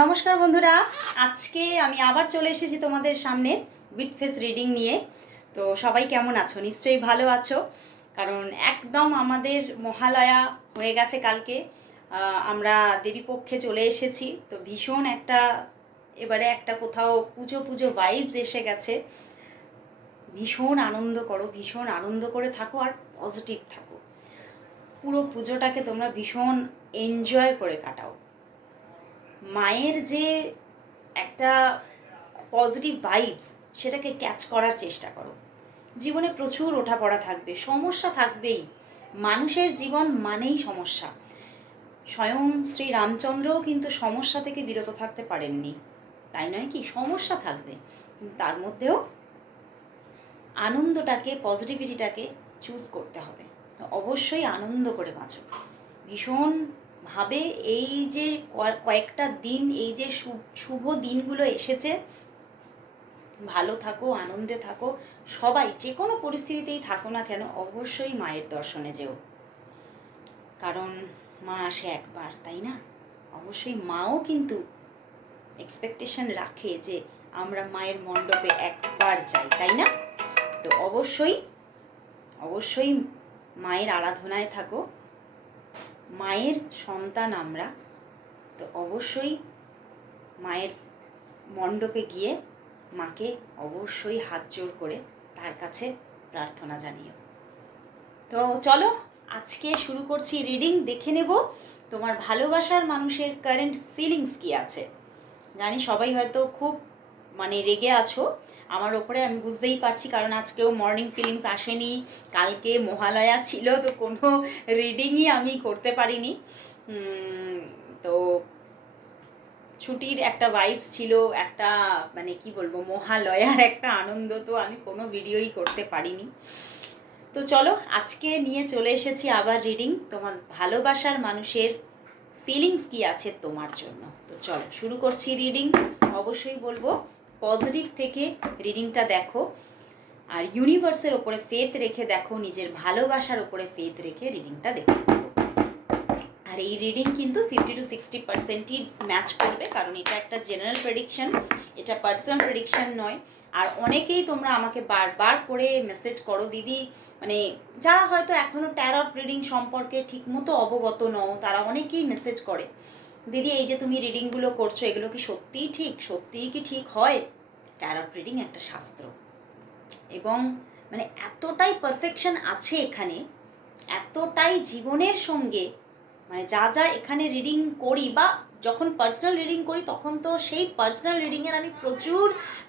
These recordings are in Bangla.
নমস্কার বন্ধুরা, আজকে আমি আবার চলে এসেছি তোমাদের সামনে উইথ ফেস রিডিং নিয়ে। তো সবাই কেমন আছো? নিশ্চয়ই ভালো আছো। কারণ একদম আমাদের মহালয়া হয়ে গেছে কালকে। আমরা দেবীপক্ষে চলে এসেছি। তো ভীষণ একটা, এবারে একটা কোথাও পুজো পুজো ভাইবস এসে গেছে। ভীষণ আনন্দ করো, ভীষণ আনন্দ করে থাকো আর পজিটিভ থাকো। পুরো পুজোটাকে তোমরা ভীষণ এনজয় করে কাটাও। মায়ের যে একটা পজিটিভ ভাইবস সেটাকে ক্যাচ করার চেষ্টা করো। জীবনে প্রচুর ওঠাপড়া থাকবে, সমস্যা থাকবেই। মানুষের জীবন মানেই সমস্যা। স্বয়ং শ্রী রামচন্দ্রও কিন্তু সমস্যা থেকে বিরত থাকতে পারেননি। তাই নয় কি? সমস্যা থাকবে। কিন্তু তার মধ্যেও আনন্দটাকে পজিটিভিটিটাকে চুজ করতে হবে। অবশ্যই আনন্দ করে বাঁচো। ভীষণ ভাবে এই যে কয়েকটা দিন, এই যে শুভ দিনগুলো এসেছে, ভালো থাকো, আনন্দে থাকো, সবাই যে কোনো পরিস্থিতিতেই থাকো না কেন, অবশ্যই মায়ের দর্শনে যেও। কারণ মা আসে একবার, তাই না? অবশ্যই মাও কিন্তু এক্সপেকটেশন রাখে যে আমরা মায়ের মণ্ডপে একবার যাই, তাই না? তো অবশ্যই অবশ্যই মায়ের আরাধনায় থাকো। মায়ের সন্তান আমরা, তো অবশ্যই মায়ের মণ্ডপে গিয়ে মাকে অবশ্যই হাত জোর করে তার কাছে প্রার্থনা জানিও। তো চলো, আজকে শুরু করছি রিডিং, দেখে নেব তোমার ভালোবাসার মানুষের কারেন্ট ফিলিংস কি আছে। জানি সবাই হয়তো খুব মানে রেগে আছো আমার ওপরে আমি বুঝতেই পারছি, কারণ আজকেও মর্নিং ফিলিংস আসেনি, কালকে মহালয়া ছিল, তো কোনো রিডিংই আমি করতে পারিনি। তো ছুটির একটা ভাইবস ছিল, একটা মানে কি বলব, মহালয়ার একটা আনন্দ, তো আমি কোনো ভিডিওই করতে পারিনি। তো চলো, আজকে নিয়ে চলে এসেছি আবার রিডিং তোমার ভালোবাসার মানুষের ফিলিংস কি আছে তোমার জন্য? তো চলো, শুরু করছি রিডিং অবশ্যই বলব পজিটিভ থেকে রিডিংটা দেখো। আর ইউনিভার্সের ওপরে ফেথ রেখে দেখো, নিজের ভালোবাসার ওপরে ফেথ রেখে রিডিংটা দেখতে থাকো আর এই রিডিং কিন্তু ফিফটি টু সিক্সটি পার্সেন্টই ম্যাচ করবে, কারণ এটা একটা জেনারেল প্রেডিকশন এটা পার্সোনাল প্রেডিকশন নয়। আর অনেকেই তোমরা আমাকে বারবার করে মেসেজ করো, দিদি মানে যারা হয়তো এখনও ট্যারট রিডিং সম্পর্কে ঠিকমতো অবগত নও, তারা অনেকেই মেসেজ করে। দিদি, এই যে তুমি রিডিংগুলো করছ, এগুলো কি সত্যিই ঠিক? সত্যিই কি ঠিক হয়? ট্যারট রিডিং একটা শাস্ত্র। এবং মানে এতটাই পারফেকশন আছে এখানে, এতটাই জীবনের সঙ্গে মানে যা যা এখানে রিডিং করি বা যখন পার্সোনাল রিডিং করি, তখন তো সেই পার্সোনাল রিডিংয়ের আমি প্রচুর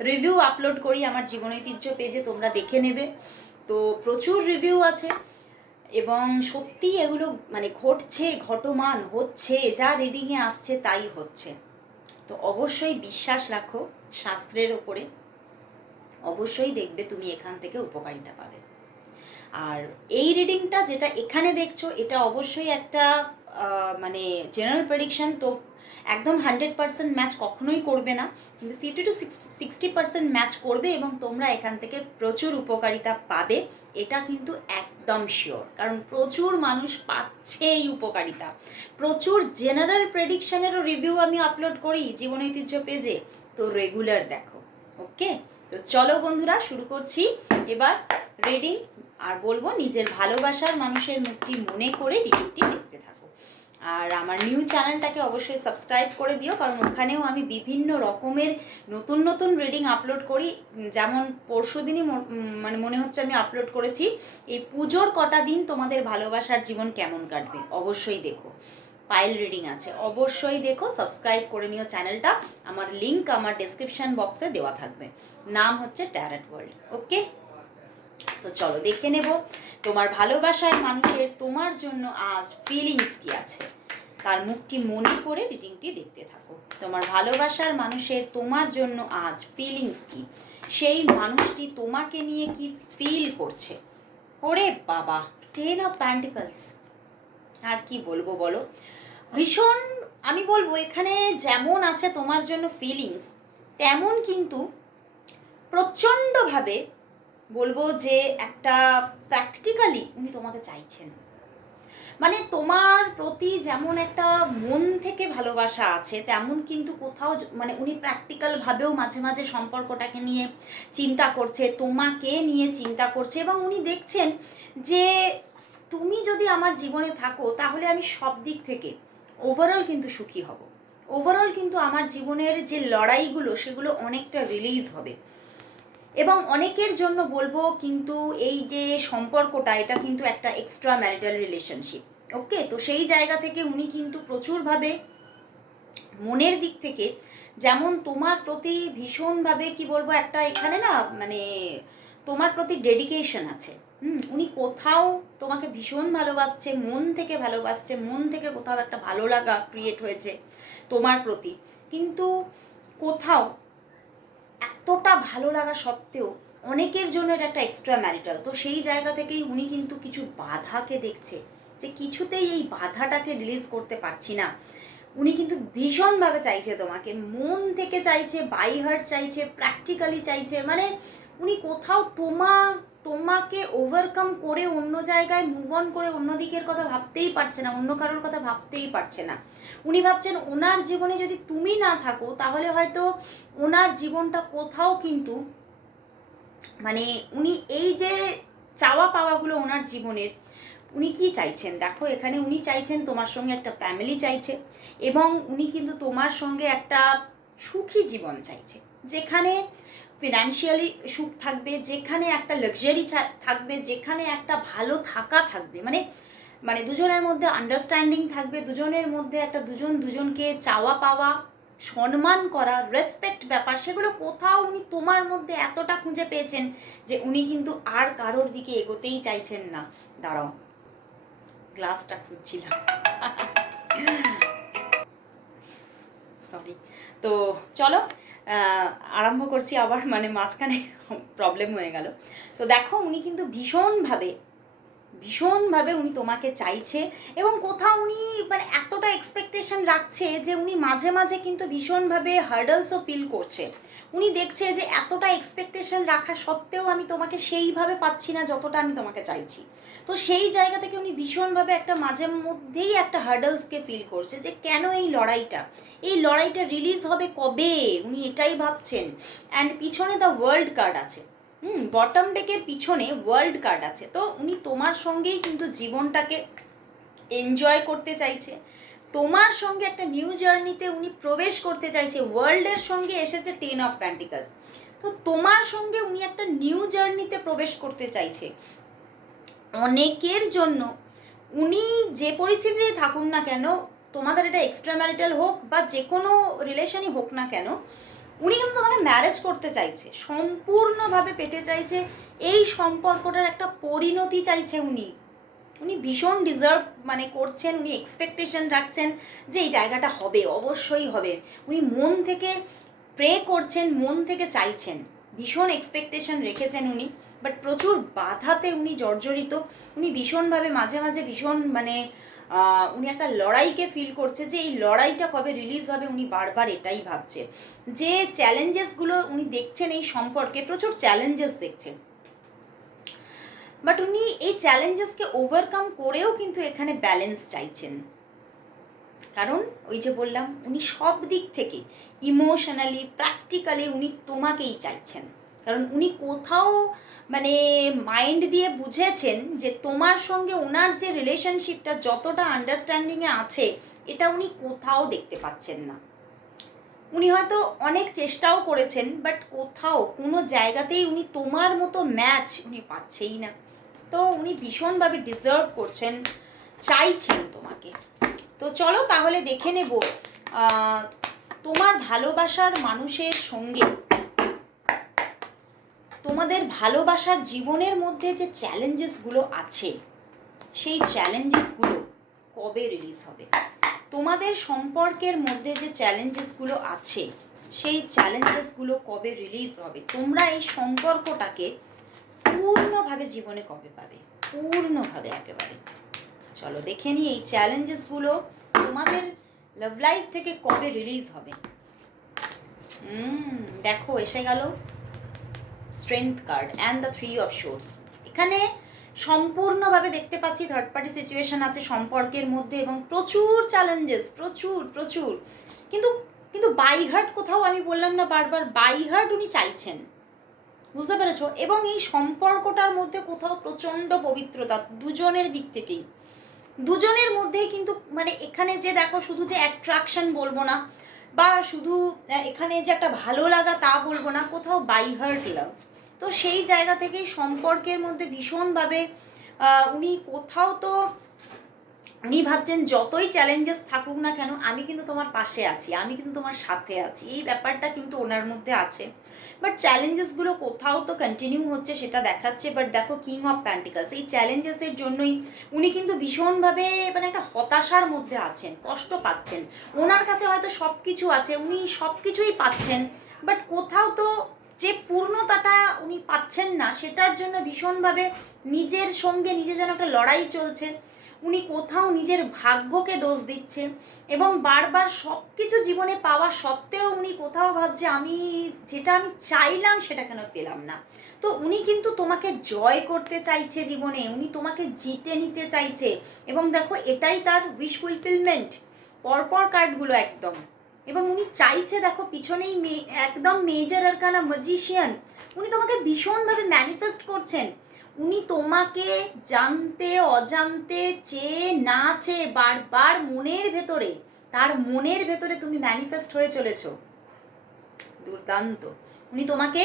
রিভিউ আপলোড করি আমার জীবন ঐতিহ্য পেজে তোমরা দেখে নেবে। তো প্রচুর রিভিউ আছে। এবং সত্যি এগুলো মানে ঘটছে, ঘটমান হচ্ছে, যা রিডিংয়ে আসছে তাই হচ্ছে। তো অবশ্যই বিশ্বাস রাখো শাস্ত্রের ওপরে। অবশ্যই দেখবে তুমি এখান থেকে উপকারিতা পাবে। আর এই রিডিংটা যেটা এখানে দেখছ, এটা অবশ্যই একটা মানে জেনারেল প্রেডিকশন তো একদম হান্ড্রেড পার্সেন্ট ম্যাচ কখনোই করবে না, কিন্তু fifty to sixty percent match করবে এবং তোমরা এখান থেকে প্রচুর উপকারিতা পাবে, এটা কিন্তু একদম শিওর কারণ প্রচুর মানুষ পাচ্ছে এই উপকারিতা। প্রচুর জেনারেল প্রেডিকশানেরও রিভিউ আমি আপলোড করি, জীবন ঐতিহ্য পেজে তো রেগুলার দেখো ওকে তো চলো বন্ধুরা, শুরু করছি। এবার রিডিং আর বলব, নিজের ভালোবাসার মানুষের মুখটি মনে করে রিডিংটি দেখতে আর আমার নিউ চ্যানেলটাকে অবশ্যই সাবস্ক্রাইব করে দিও, কারণ ওখানেও আমি বিভিন্ন রকমের নতুন নতুন রিডিং আপলোড করি। যেমন পরশু দিনই মানে মনে হচ্ছে আমি আপলোড করেছি, এই পুজোর কটা দিন তোমাদের ভালোবাসার জীবন কেমন কাটবে? অবশ্যই দেখো। পাইল রিডিং আছে। অবশ্যই দেখো সাবস্ক্রাইব করে নিও চ্যানেলটা আমার লিংক আমার ডেসক্রিপশন বক্সে দেওয়া থাকবে। নাম হচ্ছে ট্যারেট ওয়ার্ল্ড ওকে তো চলো, দেখে নেব। তোমার ভালোবাসার মানুষের তোমার জন্য আজ ফিলিংস কি আছে? তার মুখটি মনে করে রিডিংটি দেখতে থাকো। তোমার ভালোবাসার মানুষের তোমার জন্য আজ ফিলিংস কি? সেই মানুষটি তোমাকে নিয়ে কি ফিল করছে? ওরে বাবা টেন অফ প্যান্টিকলস আর কি বলব বলো? ভীষণ, আমি বলব এখানে যেমন আছে তোমার জন্য ফিলিংস তেমন কিন্তু প্রচণ্ডভাবে বলব যে একটা প্র্যাকটিক্যালি উনি তোমাকে চাইছেন। মানে তোমার প্রতি যেমন একটা মন থেকে ভালোবাসা আছে, তেমন কিন্তু কোথাও মানে উনি প্র্যাকটিক্যালভাবেও মাঝে মাঝে সম্পর্কটাকে নিয়ে চিন্তা করছে, তোমাকে নিয়ে চিন্তা করছে এবং উনি দেখছেন যে তুমি যদি আমার জীবনে থাকো তাহলে আমি সব দিক থেকে ওভারঅল কিন্তু সুখী হব। ওভারঅল কিন্তু আমার জীবনের যে লড়াইগুলো সেগুলো অনেকটা রিলিজ হবে। এবং অনেকের জন্য বলব কিন্তু এই যে সম্পর্কটা, এটা কিন্তু একটা এক্সট্রা ম্যারিটাল রিলেশনশিপ ওকে তো সেই জায়গা থেকে উনি কিন্তু প্রচুরভাবে মনের দিক থেকে যেমন তোমার প্রতি ভীষণভাবে কি বলব একটা এখানে না মানে তোমার প্রতি ডেডিকেশন আছে, হুম? উনি কোথাও তোমাকে ভীষণ ভালোবাসছে, মন থেকে ভালোবাসছে, মন থেকে কোথাও একটা ভালো লাগা ক্রিয়েট হয়েছে তোমার প্রতি। কিন্তু কোথাও এতটা ভালো লাগা সত্ত্বেও অনেকের জন্য এটা একটা এক্সট্রা ম্যারিটাল তো সেই জায়গা থেকেই উনি কিন্তু কিছু বাধাকে দেখছে যে কিছুতেই এই বাধাটাকে রিলিজ করতে পারছি না। উনি কিন্তু ভীষণভাবে চাইছে তোমাকে, মন থেকে চাইছে বাই হার্ট চাইছে প্র্যাকটিক্যালি চাইছে মানে উনি কোথাও তোমার তোমাকে ওভারকাম করে অন্য জায়গায় মুভ অন করে অন্য দিকের কথা ভাবতেই পারছে না, অন্য কারোর কথা ভাবতেই পারছে না। উনি ভাবছেন ওনার জীবনে যদি তুমি না থাকো, তাহলে হয়তো ওনার জীবনটা কোথাও কিন্তু মানে উনি এই যে চাওয়া পাওয়াগুলো ওনার জীবনের, উনি কি চাইছেন? দেখো, এখানে উনি চাইছেন তোমার সঙ্গে একটা ফ্যামিলি চাইছে এবং উনি কিন্তু তোমার সঙ্গে একটা সুখী জীবন চাইছে। যেখানে ফিনান্সিয়ালি সুখ থাকবে, যেখানে একটা লাক্সারি থাকবে, যেখানে একটা ভালো থাকা থাকবে। মানে মানে দুজনের মধ্যে আন্ডারস্ট্যান্ডিং থাকবে, দুজনের মধ্যে একটা দুজন দুজনকে চাওয়া পাওয়া, সম্মান করা রেসপেক্ট ব্যাপার, সেগুলো কোথাও উনি তোমার মধ্যে এতটা খুঁজে পেয়েছেন যে উনি কিন্তু আর কারোর দিকে এগোতেই চাইছেন না। দাঁড়াও গ্লাসটা খুঁজছিলাম। সরি তো চলো আরম্ভ করছি, আবার মানে মাঝখানে প্রবলেম হয়ে গেল। তো দেখো, উনি কিন্তু ভীষণভাবে ভীষণভাবে উনি তোমাকে চাইছে এবং কোথাও উনি মানে এতটা এক্সপেকটেশন রাখছে যে উনি মাঝে মাঝে কিন্তু ভীষণভাবে হার্ডলসও ফিল করছে। উনি দেখছে যে এতটা এক্সপেকটেশন রাখা সত্ত্বেও আমি তোমাকে সেইভাবে পাচ্ছি না যতটা আমি তোমাকে চাইছি। তো সেই জায়গা থেকে উনি ভীষণভাবে একটা মাঝে মধ্যেই একটা হার্ডলসকে ফিল করছে যে কেন এই লড়াইটা? এই লড়াইটা রিলিজ হবে কবে? উনি এটাই ভাবছেন। অ্যান্ড পিছনে দ্য ওয়ার্ল্ড কার্ড আছে। হুম বটম ডেকের পিছনে ওয়ার্ল্ড কার্ড আছে। তো উনি তোমার সঙ্গেই কিন্তু জীবনটাকে এনজয় করতে চাইছে। তোমার সঙ্গে একটা নিউ জার্নিতে উনি প্রবেশ করতে চাইছে, ওয়ার্ল্ডের সঙ্গে এসেছে টেন অফ প্যান্টিকাস। তো তোমার সঙ্গে উনি একটা নিউ জার্নিতে প্রবেশ করতে চাইছে। অনেকের জন্য উনি যে পরিস্থিতিতে থাকুন না কেন, তোমাদের এটা এক্সট্রা ম্যারিটাল হোক বা যে কোনো রিলেশনই হোক না কেন, উনি কিন্তু তোমাকে ম্যারেজ করতে চাইছে। সম্পূর্ণভাবে পেতে চাইছে, এই সম্পর্কটার একটা পরিণতি চাইছে উনি। উনি ভীষণ ডিজার্ভ মানে করছেন, উনি এক্সপেকটেশন রাখছেন যে এই জায়গাটা হবে, অবশ্যই হবে। উনি মন থেকে প্রে করছেন, মন থেকে চাইছেন। ভীষণ এক্সপেকটেশন রেখেছেন উনি বাট প্রচুর বাধাতে উনি জর্জরিত। উনি ভীষণভাবে মাঝে মাঝে ভীষণ মানে উনি একটা লড়াইকে ফিল করছে যে এই লড়াইটা কবে রিলিজ হবে উনি বারবার এটাই ভাবছে। যে চ্যালেঞ্জেসগুলো উনি দেখছেন এই সম্পর্কে, প্রচুর চ্যালেঞ্জেস দেখছেন। বাট উনি এই চ্যালেঞ্জেসকে ওভারকাম করেও কিন্তু এখানে ব্যালেন্স চাইছেন। কারণ ওই যে বললাম, উনি সব দিক থেকে ইমোশনালি প্র্যাকটিক্যালি উনি তোমাকেই চাইছেন। কারণ উনি কোথাও মানে মাইন্ড দিয়ে বুঝেছেন যে তোমার সঙ্গে ওনার যে রিলেশনশিপটা যতটা আন্ডারস্ট্যান্ডিংয়ে আছে, এটা উনি কোথাও দেখতে পাচ্ছেন না। উনি হয়তো অনেক চেষ্টাও করেছেন বাট কোথাও কোনো জায়গাতেই উনি তোমার মতো ম্যাচ উনি পাচ্ছেই না। তো উনি ভীষণভাবে ডিজার্ভ করছেন, চাইছেন তোমাকে। তো চলো তাহলে দেখে নেব তোমার ভালোবাসার মানুষের সঙ্গে তোমাদের ভালোবাসার জীবনের মধ্যে যে চ্যালেঞ্জেসগুলো আছে, সেই চ্যালেঞ্জেসগুলো কবে রিলিজ হবে? তোমাদের সম্পর্কের মধ্যে যে চ্যালেঞ্জেসগুলো আছে, সেই চ্যালেঞ্জেসগুলো কবে রিলিজ হবে? তোমরা এই সম্পর্কটাকে পূর্ণভাবে জীবনে কবে পাবে? পূর্ণভাবে একেবারে। চলো দেখে নিই এই চ্যালেঞ্জেসগুলো তোমাদের লাভ লাইফ থেকে কবে রিলিজ হবে? দেখো, এসে গেল strength card and the three of swords এখানে সম্পূর্ণভাবে দেখতে পাচ্ছি থার্ড পার্টি সিচুয়েশন আছে সম্পর্কের মধ্যে এবং প্রচুর চ্যালেঞ্জেস প্রচুর প্রচুর। কিন্তু কিন্তু বাই হার্ট কোথাও আমি বললাম না, বারবার বাই হার্ট উনি চাইছেন। বুঝতে পেরেছ? এবং এই সম্পর্কটার মধ্যে কোথাও প্রচণ্ড পবিত্রতা দুজনের দিক থেকেই। দুজনের মধ্যেই কিন্তু মানে এখানে যে দেখো শুধু যে অ্যাট্রাকশন বলব না, বা শুধু এখানে যে একটা ভালো লাগা তা বলব না, কোথাও বাই হার্ট লাভ তো সেই জায়গা থেকেই সম্পর্কের মধ্যে ভীষণভাবে উনি কোথাও তো, উনি ভাবছেন যতই চ্যালেঞ্জেস থাকুক না কেন, আমি কিন্তু তোমার পাশে আছি, আমি কিন্তু তোমার সাথে আছি। এই ব্যাপারটা কিন্তু ওনার মধ্যে আছে। বাট চ্যালেঞ্জেসগুলো কোথাও তো কন্টিনিউ হচ্ছে সেটা দেখাচ্ছে বাট দেখো কিং অফ প্যান্টিকালস এই চ্যালেঞ্জেসের জন্যই উনি কিন্তু ভীষণভাবে মানে একটা হতাশার মধ্যে আছেন, কষ্ট পাচ্ছেন। ওনার কাছে হয়তো সব কিছু আছে, উনি সব কিছুই পাচ্ছেন বাট কোথাও তো যে পূর্ণতাটা উনি পাচ্ছেন না, সেটার জন্য ভীষণভাবে নিজের সঙ্গে নিজে যেন একটা লড়াই চলছে। উনি কোথাও নিজের ভাগ্যকে দোষ দিচ্ছে এবং বারবার সব কিছু জীবনে পাওয়া সত্ত্বেও উনি কোথাও ভাবছে, আমি যেটা আমি চাইলাম সেটা কেন পেলাম না? তো উনি কিন্তু তোমাকে জয় করতে চাইছে জীবনে, উনি তোমাকে জিতে নিতে চাইছে এবং দেখো এটাই তার উইশ ফুলফিলমেন্ট পরপর কার্ডগুলো একদম। এবং উনি চাইছে দেখো পিছনেই একদম মেজর আরকানা ম্যাজিশিয়ান উনি তোমাকে ভীষণভাবে ম্যানিফেস্ট করছেন। উনি তোমাকে জানতে, অজান্তে চেয়ে, না চেয়ে বারবার মনের ভেতরে, তার মনের ভেতরে তুমি ম্যানিফেস্ট হয়ে চলেছ। দুর্দান্ত। উনি তোমাকে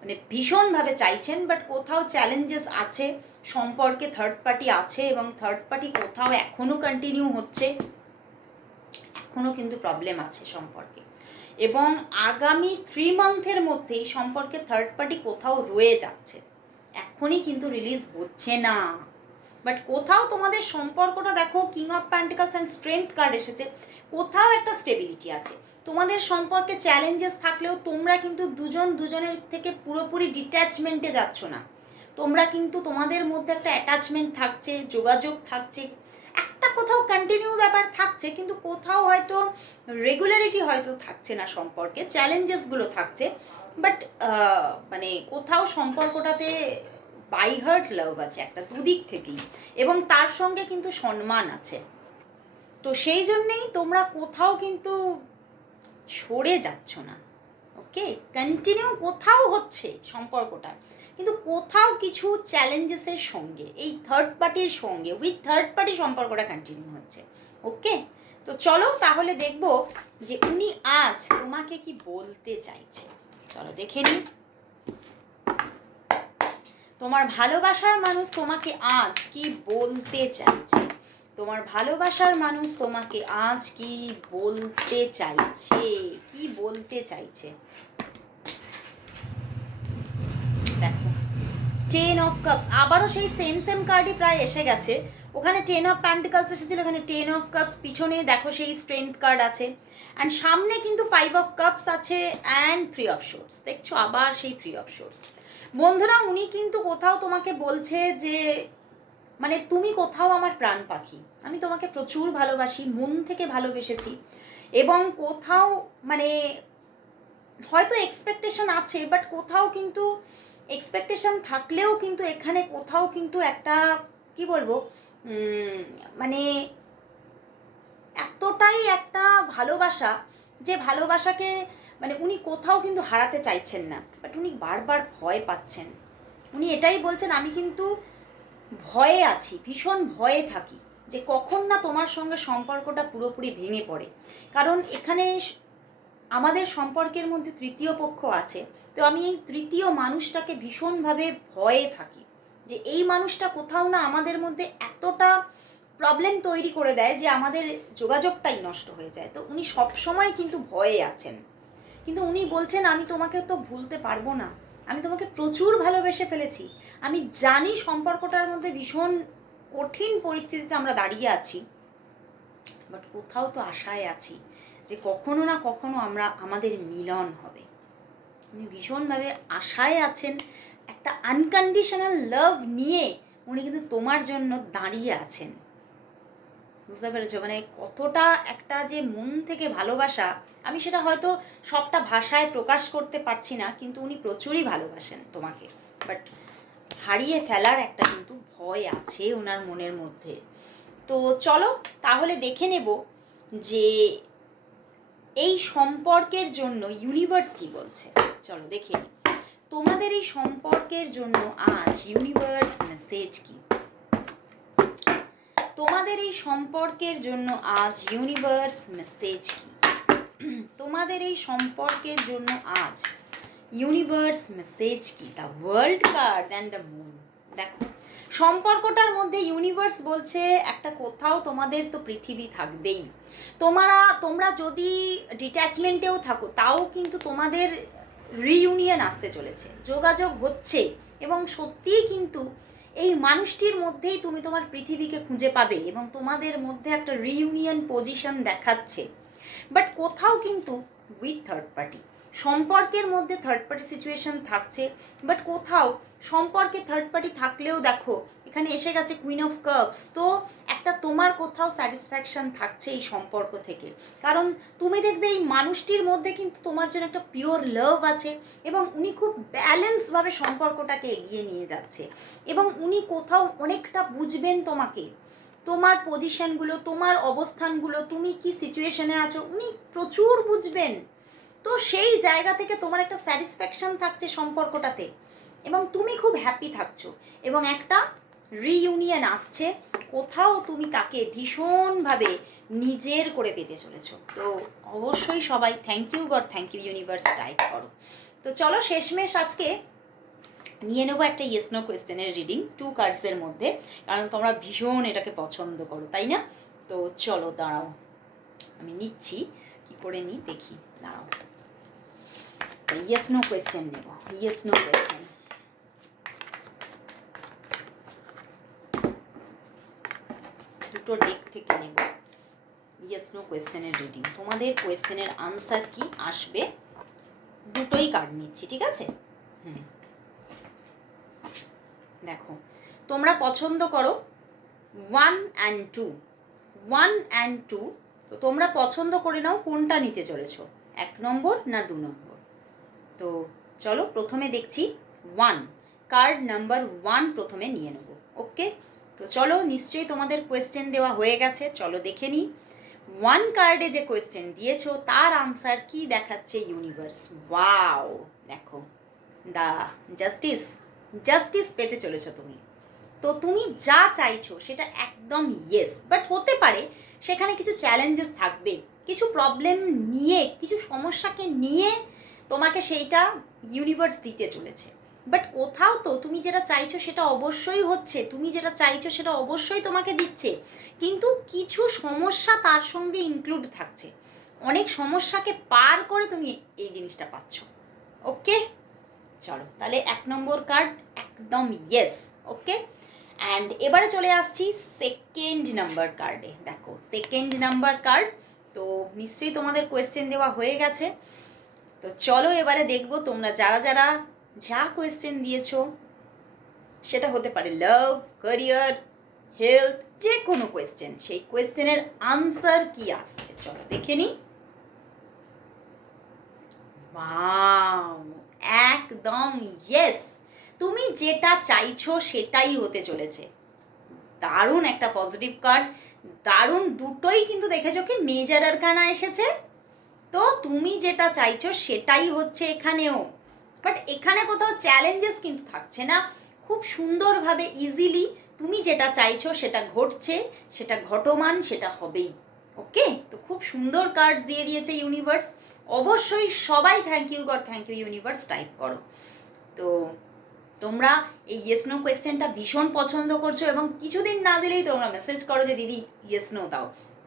মানে ভীষণভাবে চাইছেন বাট কোথাও চ্যালেঞ্জেস আছে, সম্পর্কে থার্ড পার্টি আছে এবং থার্ড পার্টি কোথাও এখনও কন্টিনিউ হচ্ছে এখনও কিন্তু প্রবলেম আছে সম্পর্কে। এবং আগামী থ্রি মান্থের মধ্যেই সম্পর্কে থার্ড পার্টি কোথাও রয়ে যাচ্ছে। এখনই কিন্তু রিলিজ হচ্ছে না। বাট কোথাও তোমাদের সম্পর্কটা দেখো king of pentacles and strength card এসেছে, কোথাও একটা স্টেবিলিটি আছে। তোমাদের সম্পর্কে চ্যালেঞ্জেস থাকলেও তোমরা কিন্তু দুজন দুজনের থেকে পুরোপুরি ডিট্যাচমেন্টে যাচ্ছ না। তোমরা কিন্তু তোমাদের মধ্যে একটা অ্যাটাচমেন্ট থাকছে, যোগাযোগ থাকছে, একটা কোথাও কন্টিনিউ ব্যাপার থাকছে, কিন্তু কোথাও হয়তো রেগুলারিটি হয়তো থাকছে না সম্পর্কে চ্যালেঞ্জেসগুলো থাকছে। বাট মানে কোথাও সম্পর্কটাতে বাই হার্ট লাভ আছে একটা দুদিক থেকেই, এবং তার সঙ্গে কিন্তু সম্মান আছে। তো সেই জন্যেই তোমরা কোথাও কিন্তু সরে যাচ্ছ না, ওকে? কন্টিনিউ কোথাও হচ্ছে সম্পর্কটা, কিন্তু কোথাও কিছু চ্যালেঞ্জেসের সঙ্গে, এই থার্ড পার্টির সঙ্গে উইথ থার্ড পার্টি সম্পর্কটা কন্টিনিউ হচ্ছে, ওকে? তো চলো তাহলে দেখব যে উনি আজ তোমাকে কি বলতে চাইছে। চলো দেখে নিই। তোমার ভালোবাসার মানুষ তোমাকে আজ কি বলতে চাইছে? তোমার ভালোবাসার মানুষ তোমাকে আজ কি বলতে চাইছে? কি বলতে চাইছে? দেখো টেন অফ কাপস আবারও সেই সেম সেম কার্ডই প্রায় এসে গেছে। ওখানে টেন অফ প্যান্টিকালস এসেছিল ওখানে টেন অফ কাপস পিছনে দেখো সেই স্ট্রেংথ কার্ড আছে। অ্যান্ড সামনে কিন্তু ফাইভ অফ কাপস আছে অ্যান্ড থ্রি অফ শোর্স দেখছ, আবার সেই থ্রি অফ শোর্স বন্ধুরা, উনি কিন্তু কোথাও তোমাকে বলছে যে মানে তুমি কোথাও আমার প্রাণ পাখি। আমি তোমাকে প্রচুর ভালোবাসি, মন থেকে ভালোবেসেছি। এবং কোথাও মানে হয়তো এক্সপেকটেশন আছে বাট কোথাও কিন্তু এক্সপেকটেশন থাকলেও কিন্তু এখানে কোথাও কিন্তু একটা, কি বলব মানে এতটাই একটা ভালোবাসা, যে ভালোবাসাকে মানে উনি কোথাও কিন্তু হারাতে চাইছেন না বাট উনি বারবার ভয় পাচ্ছেন। উনি এটাই বলছেন, আমি কিন্তু ভয়ে আছি, ভীষণ ভয়ে থাকি, যে কখন না তোমার সঙ্গে সম্পর্কটা পুরোপুরি ভেঙে পড়ে। কারণ এখানে আমাদের সম্পর্কের মধ্যে তৃতীয় পক্ষ আছে, তো আমি এই তৃতীয় মানুষটাকে ভীষণভাবে ভয়ে থাকি, যে এই মানুষটা কোথাও না আমাদের মধ্যে এতটা প্রবলেম তৈরি করে দেয় যে আমাদের যোগাযোগটাই নষ্ট হয়ে যায়। তো উনি সবসময় কিন্তু ভয়ে আছেন। কিন্তু উনি বলছেন, আমি তোমাকে তো ভুলতে পারব না। আমি তোমাকে প্রচুর ভালোবেসে ফেলেছি। আমি জানি সম্পর্কটার মধ্যে ভীষণ কঠিন পরিস্থিতিতে আমরা দাঁড়িয়ে আছি। বাট কোথাও তো আশায় আছি যে কখনো না কখনো আমরা আমাদের মিলন হবে। উনি ভীষণভাবে আশায় আছেন, একটা আনকন্ডিশনাল লাভ নিয়ে উনি কিন্তু তোমার জন্য দাঁড়িয়ে আছেন। বুঝতে পেরেছ? মানে কতটা একটা যে মন থেকে ভালোবাসা, আমি সেটা হয়তো সবটা ভাষায় প্রকাশ করতে পারছি না, কিন্তু উনি প্রচুরই ভালোবাসেন তোমাকে। বাট হারিয়ে ফেলার একটা কিন্তু ভয় আছে ওনার মনের মধ্যে। তো চলো, তাহলে দেখে নেব যে এই সম্পর্কের জন্য ইউনিভার্স কি বলছে। চলো, দেখে নিই তোমাদের এই সম্পর্কের জন্য আজ ইউনিভার্স মেসেজ কি? তোমাদের এই সম্পর্কের জন্য আজ ইউনিভার্স মেসেজ কি? তোমাদের এই সম্পর্কের জন্য আজ ইউনিভার্স মেসেজ কি? The world card and the moon দেখো, সম্পর্কটার মধ্যে ইউনিভার্স বলছে একটা কোথাও তোমাদের তো পৃথিবী থাকবেই। তোমরা তোমরা যদি ডিট্যাচমেন্টেও থাকো, তাও কিন্তু তোমাদের রিইউনিয়ন আসতে চলেছে। যোগাযোগ হচ্ছে এবং সত্যিই কিন্তু এই মানুষটির মধ্যেই তুমি তোমার পৃথিবীকে খুঁজে পাবে এবং তোমাদের মধ্যে একটা রিউনিয়ন পজিশন দেখাচ্ছে। বাট কোথাও কিন্তু উইথ থার্ড পার্টি সম্পর্কের মধ্যে থার্ড পার্টি সিচুয়েশন থাকছে বাট কোথাও সম্পর্কে থার্ড পার্টি থাকলেও দেখো, এখানে এসে গেছে কুইন অফ কাপস তো একটা তোমার কোথাও স্যাটিসফ্যাকশন থাকছে এই সম্পর্ক থেকে। কারণ তুমি দেখবে এই মানুষটির মধ্যে কিন্তু তোমার জন্য একটা পিওর লাভ আছে, এবং উনি খুব ব্যালেন্সভাবে সম্পর্কটাকে এগিয়ে নিয়ে যাচ্ছে, এবং উনি কোথাও অনেকটা বুঝবেন তোমাকে। তোমার পজিশনগুলো তোমার অবস্থানগুলো, তুমি কি সিচুয়েশনে আছো, উনি প্রচুর বুঝবেন। তো সেই জায়গা থেকে তোমার একটা স্যাটিসফ্যাকশন থাকছে সম্পর্কটাতে। এবং তুমি খুব হ্যাপি থাকছো। এবং একটা রিইউনিয়ন আসছে, কোথাও তুমি তাকে ভীষণভাবে নিজের করে পেতে চলেছো। তো অবশ্যই সবাই thank you god thank you universe type করো। তো চলো শেষমেশ আজকে নিয়ে নেব একটা ইয়েস নো কোয়েশ্চেনের রিডিং টু কার্ডসের মধ্যে, কারণ তোমরা ভীষণ এটাকে পছন্দ করো, তাই না? তো চলো দাঁড়াও, আমি নিচ্ছি, কি করে নিই, দেখি, দাঁড়াও। ইয়েস নো কোয়েশ্চেন নেব ইয়েস নো কোয়েশ্চেন দুটো ডেক থেকে নেব। ইয়েস নো কোয়েশ্চেনের রিডিং তোমাদের কোয়েশ্চেনের আনসার কি আসবে? দুটোই কার্ড নিচ্ছি, ঠিক আছে? হুম। দেখো, তোমরা পছন্দ করো one and two one and two তো তোমরা পছন্দ করে নাও কোনটা নিতে চলেছো? এক নম্বর না দু নম্বর? তো চলো প্রথমে দেখছি ওয়ান কার্ড নাম্বার ওয়ান প্রথমে নিয়ে নেব ওকে তো চলো নিশ্চয়ই তোমাদের কোয়েশ্চেন দেওয়া হয়ে গেছে, চলো দেখে নিই। ওয়ান কার্ডে যে কোয়েশ্চেন দিয়েছ, তার আনসার কি দেখাচ্ছে ইউনিভার্স ওয়াও দেখো, দা জাস্টিস জাস্টিস পেতে চলেছো তুমি। তো তুমি যা চাইছো সেটা একদম ইয়েস বাট হতে পারে সেখানে কিছু চ্যালেঞ্জেস থাকবে কিছু প্রবলেম নিয়ে, কিছু সমস্যাকে নিয়ে তোমাকে সেইটা ইউনিভার্স দিতে চলেছে। বাট কোথাও তো তুমি যেটা চাইছো সেটা অবশ্যই হচ্ছে, তুমি যেটা চাইছো সেটা অবশ্যই তোমাকে দিচ্ছে। কিন্তু কিছু সমস্যা তার সঙ্গে ইনক্লুড থাকছে। অনেক সমস্যাকে পার করে তুমি এই জিনিসটা পাচ্ছ। ওকে চলো, তাহলে এক নম্বর কার্ড একদম ইয়েস ওকে অ্যান্ড এবারে চলে আসছি সেকেন্ড নাম্বার কার্ডে দেখো সেকেন্ড নাম্বার কার্ড তো নিশ্চয়ই তোমাদের কোয়েশ্চেন দেওয়া হয়ে গেছে। তো চলো এবারে দেখব তোমরা যারা যারা যা কোয়েশ্চেন দিয়েছ, সেটা হতে পারে লাভ ক্যারিয়ার হেলথ যে কোনো কোয়েশ্চেন সেই কোয়েশ্চেনের আনসার কি আসছে? চলো দেখে নিই একদম ইয়েস তুমি যেটা চাইছো সেটাই হতে চলেছে। দারুণ একটা পজিটিভ কার্ড দারুণ দুটোই কিন্তু দেখেছ কি মেজার আরকানা এসেছে। তো তুমি যেটা চাইছো সেটাই হচ্ছে এখানেও। বাট এখানে কোথাও চ্যালেঞ্জেস কিন্তু থাকছে না। খুব সুন্দরভাবে ইজিলি তুমি যেটা চাইছো সেটা ঘটছে, সেটা ঘটমান, সেটা হবেই। ওকে তো খুব সুন্দর কার্ডস দিয়ে দিয়েছে ইউনিভার্স অবশ্যই সবাই thank you god thank you universe type করো। তো তোমরা এই ইয়েস নো কোয়েশ্চেনটা ভীষণ পছন্দ করছ এবং কিছুদিন না দিলেই তোমরা মেসেজ করো যে, দিদি ইয়েস নো দাও।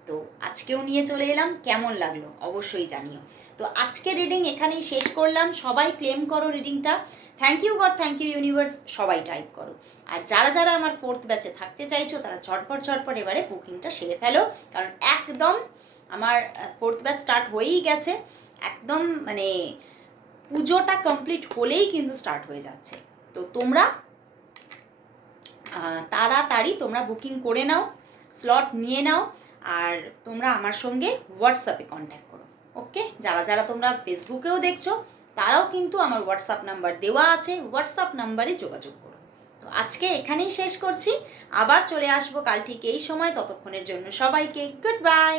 তো আজকেও নিয়ে চলে এলাম, কেমন লাগল অবশ্যই জানিও। তো আজকে রিডিং এখানেই শেষ করলাম, সবাই ক্লেম করো রিডিংটা thank you god thank you universe সবাই টাইপ করো। আর যারা যারা আমার ফোর্থ ব্যাচে থাকতে চাইছো, তারা ঝটপট ঝটপট এবারে বুকিংটা সেরে ফেলো, কারণ একদম আমার ফোর্থ ব্যাচ স্টার্ট হয়েই গেছে। একদম মানে পুজোটা কমপ্লিট হলেই কিন্তু স্টার্ট হয়ে যাচ্ছে। তো তোমরা তাড়াতাড়ি তোমরা বুকিং করে নাও স্লট নিয়ে নাও। আর তোমরা আমার সঙ্গে হোয়াটসঅ্যাপে কন্ট্যাক্ট করো ওকে যারা যারা তোমরা ফেসবুকেও দেখছ, তারাও কিন্তু আমার হোয়াটসঅ্যাপ নাম্বার দেওয়া আছে হোয়াটসঅ্যাপ নাম্বারে যোগাযোগ করো। তো আজকে এখানেই শেষ করছি, আবার চলে আসব কাল ঠিক এই সময়, ততক্ষণের জন্য সবাইকে গুড বাই